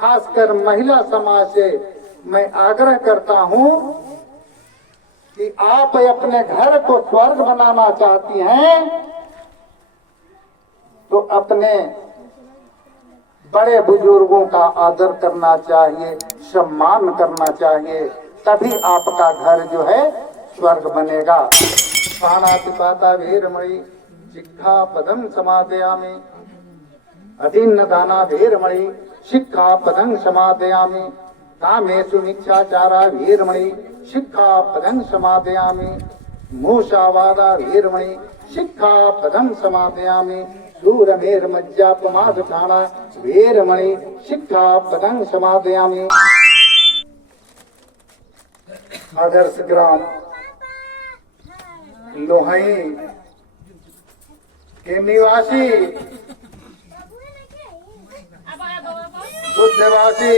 खासकर महिला समाज से मैं आग्रह करता हूं कि आप अपने घर को स्वर्ग बनाना चाहती हैं तो अपने बड़े बुजुर्गों का आदर करना चाहिए, सम्मान करना चाहिए, तभी आपका घर जो है स्वर्ग बनेगा। पाणातिपाता वीरमणि शिक्षापदं समादयामि। अदीन्न दाना वीरमणि शिक्षापदं समादयामि। कामेषु मिथ्याचारा वीरमणि शिक्षापदं समादयामि। मूषावादा वीरमणि शिक्षापदं समादयामि। शूरमेर्मज्जापमादधाना वीरमणि शिक्षापदं समादयामि। आदर्श ग्राम लोहाई के निवासी बुद्धवासी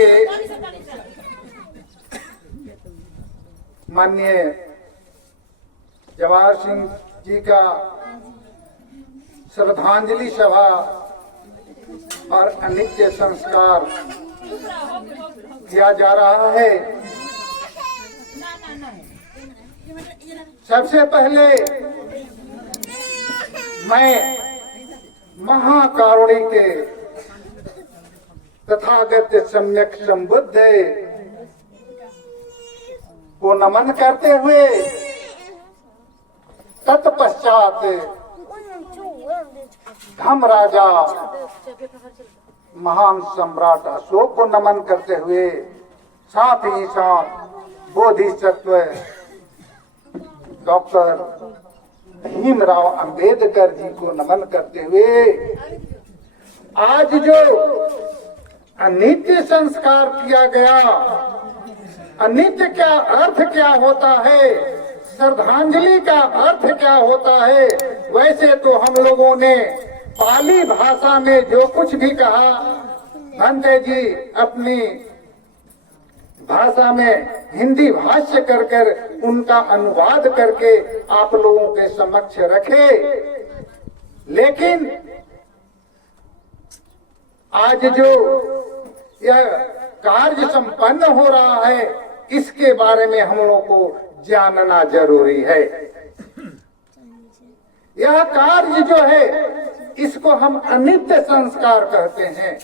माननीय जवाहर सिंह जी का श्रद्धांजलि सभा और अनित्य संस्कार किया जा रहा है। सबसे पहले मैं महाकारुणी के तथागत सम्यक संबुद्ध को नमन करते हुए तत्पश्चात धर्मराजा महान सम्राट अशोक को नमन करते हुए साथ ही साथ बोधिसत्व डॉक्टर भीमराव अंबेडकर जी को नमन करते हुए आज जो अनित्य संस्कार किया गया, अनित्य का अर्थ क्या होता है, श्रद्धांजलि का अर्थ क्या होता है, वैसे तो हम लोगों ने पाली भाषा में जो कुछ भी कहा, भंते जी अपनी भाषा में हिंदी भाष्य कर कर उनका अनुवाद करके आप लोगों के समक्ष रखे। लेकिन आज जो यह कार्य संपन्न हो रहा है, इसके बारे में हम लोगों को जानना जरूरी है। यह कार्य जो है इसको हम अनित्य संस्कार कहते हैं,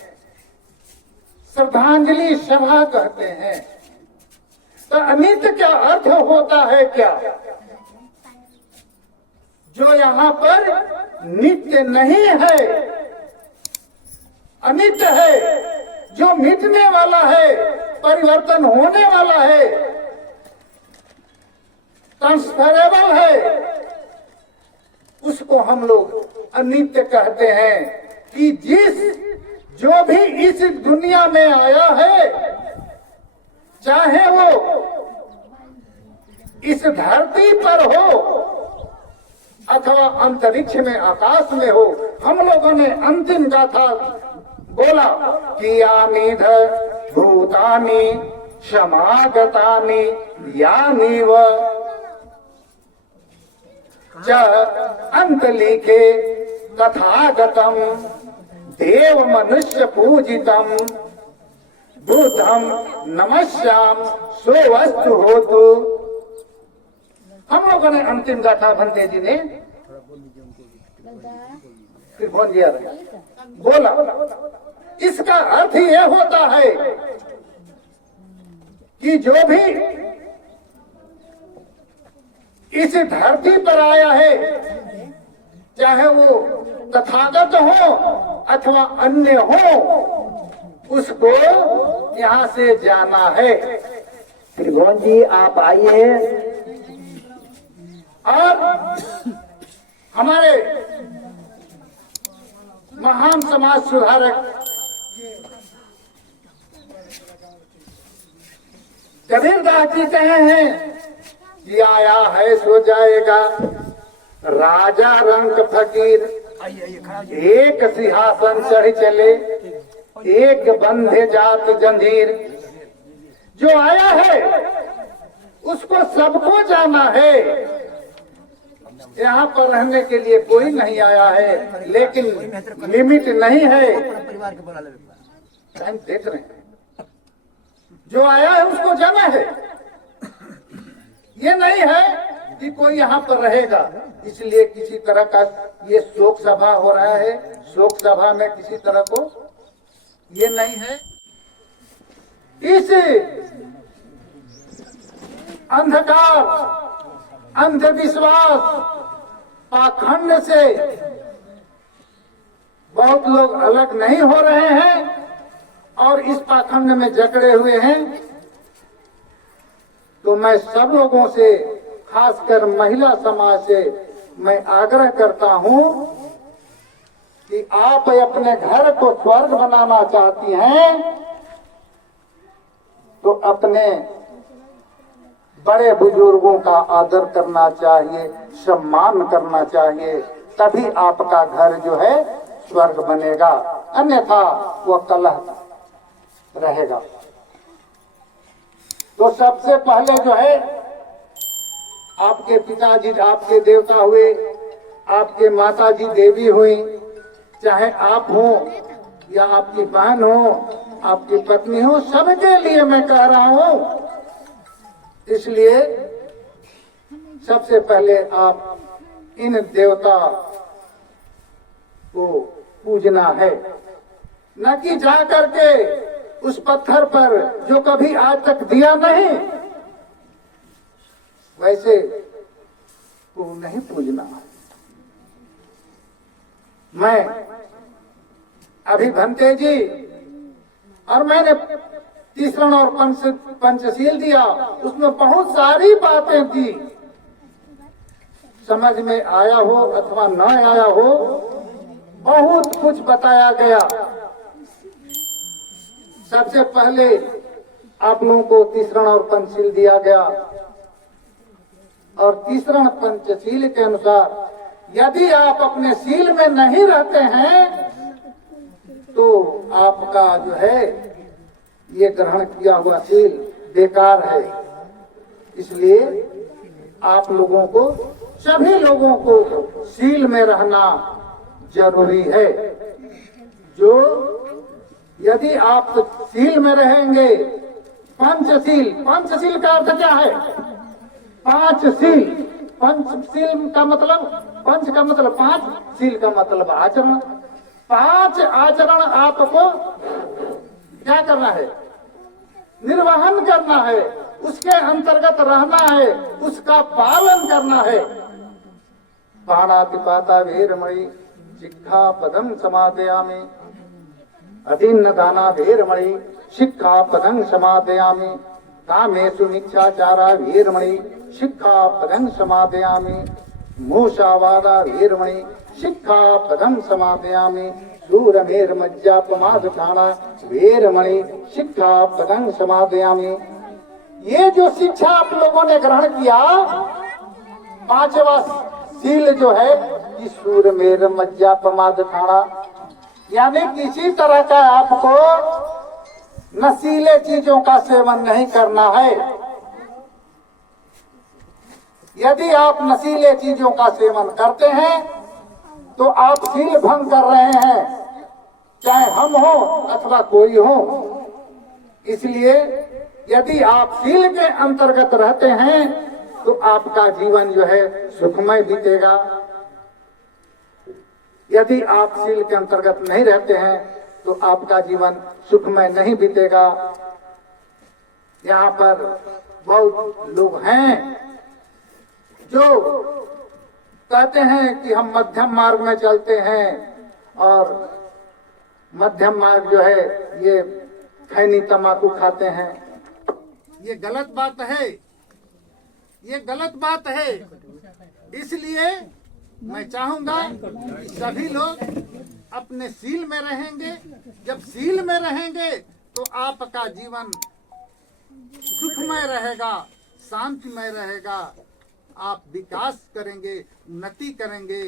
श्रद्धांजलि सभा कहते हैं। तो अनित्य क्या अर्थ होता है? क्या जो यहाँ पर नित्य नहीं है, अनित्य है, जो मिटने वाला है, परिवर्तन होने वाला है, ट्रांसफरेबल है, उसको हम लोग अनित्य कहते हैं। कि जो भी इस दुनिया में आया है, चाहे वो इस धरती पर हो अथवा अंतरिक्ष में, आकाश में हो, हम लोगों ने अंतिम गाथा बोला कि यानीध भूतानि समागतानि यानी व च अंतलिखे तथागतम देव मनुष्य पूजितम बुद्धम नमस्याम सो वस्तु होतु। हम लोगों ने अंतिम गाथा भंते जी ने फिर फोन दिया बोला। इसका अर्थ यह होता है कि जो भी इस धरती पर आया है, चाहे वो तथागत हो अथवा अन्य हो, उसको यहाँ से जाना है। त्रिभुवन जी आप आइए और हमारे महान समाज सुधारक कबीरदास जी कहे हैं कि आया है सो जाएगा राजा रंग फकीर, एक सिंहासन चढ़ चले एक बंधे जात जंजीर। जो आया है उसको सबको जाना है। यहाँ पर रहने के लिए कोई नहीं आया है, लेकिन लिमिट नहीं है। टाइम देख रहे हैं, जो आया है उसको जाना है। ये नहीं है कि कोई यहाँ पर रहेगा, इसलिए किसी तरह का ये शोक सभा हो रहा है। शोक सभा में किसी तरह को ये नहीं है। इस अंधकार, अंधविश्वास, पाखंड से बहुत लोग अलग नहीं हो रहे हैं और इस पाखंड में जकड़े हुए हैं। तो मैं सब लोगों से, खासकर महिला समाज से मैं आग्रह करता हूं कि आप अपने घर को स्वर्ग बनाना चाहती हैं तो अपने बड़े बुजुर्गों का आदर करना चाहिए, सम्मान करना चाहिए, तभी आपका घर जो है स्वर्ग बनेगा, अन्यथा वो कलह रहेगा। तो सबसे पहले जो है आपके पिताजी आपके देवता हुए, आपके माताजी देवी हुई, चाहे आप हो या आपकी बहन हो, आपकी पत्नी हो, सबके लिए मैं कह रहा हूं। इसलिए सबसे पहले आप इन देवता को पूजना है, न कि जा करके उस पत्थर पर जो कभी आज तक दिया नहीं, वैसे को नहीं पूजना है। मैं अभी भंते जी और मैंने तीसरण और पंचशील दिया, उसमें बहुत सारी बातें थी, समझ में आया हो अथवा न आया हो, बहुत कुछ बताया गया। सबसे पहले आप लोगों को तीसरण और पंचशील दिया गया और तीसरण पंचशील के अनुसार यदि आप अपने शील में नहीं रहते हैं तो आपका जो है ये ग्रहण किया हुआ शील बेकार है। इसलिए आप लोगों को, सभी लोगों को शील में रहना जरूरी है। जो यदि आप शील में रहेंगे, पंचशील, पंचशील का अर्थ क्या है? पांच शील। पंचशील का मतलब, पंच का मतलब पांच, शील का मतलब आचरण। पांच आचरण आपको क्या करना है? निर्वहन करना है, उसके अंतर्गत रहना है, उसका पालन करना है। पाणातिपाता वेरमणि शिक्षापदं समादयामि, अदीन्न दाना वेरमणि शिक्षापदं समादयामि, कामेषु मिथ्याचारा वेरमणि शिक्षापदं समादयामि, मूषावादा वेरमणि शिक्षापदं समादयामि, शूरमेर्मज्जापमादधाना वेरमणि शिक्षापदं समादयामि। ये जो शिक्षा आप लोगों ने ग्रहण किया, पांचवा शील जो है कि शूरमेर्मज्जापमादधाना, यानी किसी तरह का आपको नशीले चीजों का सेवन नहीं करना है। यदि आप नशीले चीजों का सेवन करते हैं तो आप शील भंग कर रहे हैं, चाहे हम हो अथवा कोई हो। इसलिए यदि आप शील के अंतर्गत रहते हैं तो आपका जीवन जो है सुखमय बीतेगा। यदि आप शील के अंतर्गत नहीं रहते हैं तो आपका जीवन सुखमय नहीं बीतेगा। यहाँ पर बहुत लोग हैं जो कहते हैं कि हम मध्यम मार्ग में चलते हैं, और मध्यम मार्ग जो है ये खैनी तंबाकू खाते हैं। ये गलत बात है, ये गलत बात है। इसलिए मैं चाहूंगा कि सभी लोग अपने शील में रहेंगे। जब शील में रहेंगे तो आपका जीवन सुखमय रहेगा, शांतिमय रहेगा, आप विकास करेंगे, उन्नति करेंगे।